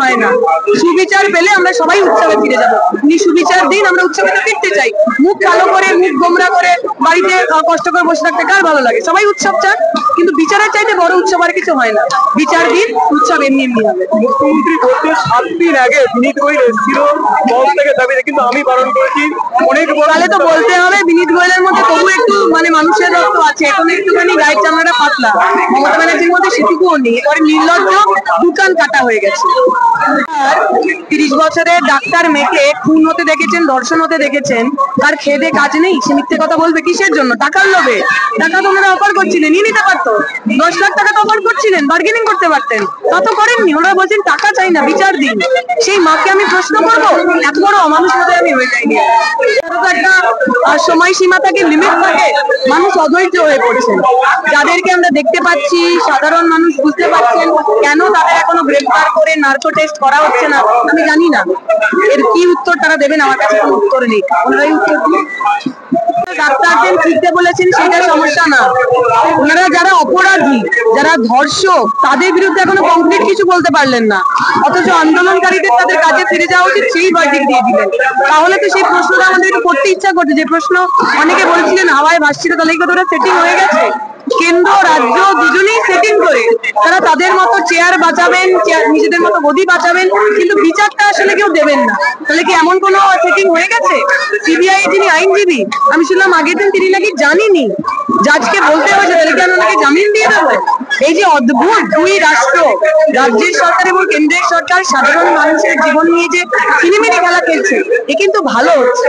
হয় না, সুবিচার পেলে আমরা সবাই উৎসবে ফিরে যাবো। উনি সুবিচার দিন, আমরা উৎসবে তো ফিরতে চাই। মুখ কালো করে, মুখ গোমরা করে বাড়িতে কষ্ট করে বসে থাকতে কার ভালো লাগে? সবাই উৎসব চান, কিন্তু বিচারের চাইতে বড় উৎসব আর কিছু হয় না। বিচার দিন, উৎসব এমনি এমনি হবে। মুখ্যমন্ত্রী বলতে 7 দিন আগে বিনীত গোয়েল এসেছিল দল থেকে দাবিতে, কিন্তু আমি বারণ করেছি। অনেক তাহলে তো বলতে হবে বিনীত গোয়েলের মধ্যে তবু একটু মানুষের রক্ত আছে, এখন একটুখানি গায়ের চামড়াটা পাতলা। মমতা ব্যানার্জির মধ্যে সেটুকুও নেই, এবারে নির্লজ্জ দুকান কাটা হয়ে গেছে। 30 বছরের ডাক্তার মেয়েকে খুন হতে দেখেছেন, ধর্ষণ হতে দেখেছেন, তার খেদে কাজ নেই, সে মিথ্যে কথা বলবে কিসের জন্য? টাকার লোভে। টাকা তো ওনারা অফার করছিলেন, নিয়ে নিতে পারতো। 10 লাখ টাকা তো অফার করছিলেন, বার্গেনিং করতে পারতেন, তা তো করেননি। ওনারা বলছেন টাকা চাই না, বিচার দিন। সেই মাকে আমি প্রশ্ন করবো? এত বড় অমানুষ বোধহয় আমি হয়ে যাইনি। একটা সময়সীমা থাকে, লিমিট থাকে, মানুষ অধৈর্য হয়ে পড়ছেন। যাদেরকে আমরা দেখতে পাচ্ছি, সাধারণ মানুষ বুঝতে পারছেন কেন তাদের এখনো গ্রেফতার করে নার্কো টেস্ট করা হচ্ছে না, আমি জানি না। এর কি উত্তর তারা দেবেন, আমার কাছে কোনো উত্তর নেই। ওনারাই উত্তর দিন। ডাক্তারদের ফিরতে বলেছেন, সেটা সমস্যা না। ওনারা যারা অপরাধী, যারা ধর্ষক, তাদের বিরুদ্ধে এখনো কংক্রিট কিছু বলতে পারলেন না, অথচ আন্দোলনকারীদের তাদের কাজে ফিরে যাওয়া উচিত, সেই ভার্ডিক্ট দিয়ে দিলেন। তাহলে তো সেই প্রশ্নটা আমাদের একটু করতে ইচ্ছা করছে, যে প্রশ্ন অনেকে বলছিলেন হাওয়ায় ভাসছিল, তাহলে কি ওরা সেটিং হয়ে গেছে? কেন্দ্র রাজ্য দুজনেই সেটিং করে তারা তাদের মতো চেয়ার বাঁচাবেন, নিজেদের মতো গদি বাঁচাবেন, কিন্তু বিচারটা আসলে কেউ দেবেন না। তাহলে কি এমন কোন সেটিং হয়ে গেছে? সিবিআই যিনি আইনজীবী, আমি শুনলাম আগের দিন তিনি নাকি জানিনি, জাজকে বলতে হয়েছে, তাহলে কি ওনাকে জামিন দিয়ে দেবো? এই যে অদ্ভুত দুই রাষ্ট্র, রাজ্যের সরকার এবং কেন্দ্রের সরকার সাধারণ মানুষের জীবন নিয়ে যে ছিনিমিনি খেলা খেলছে, এ কিন্তু ভালো হচ্ছে।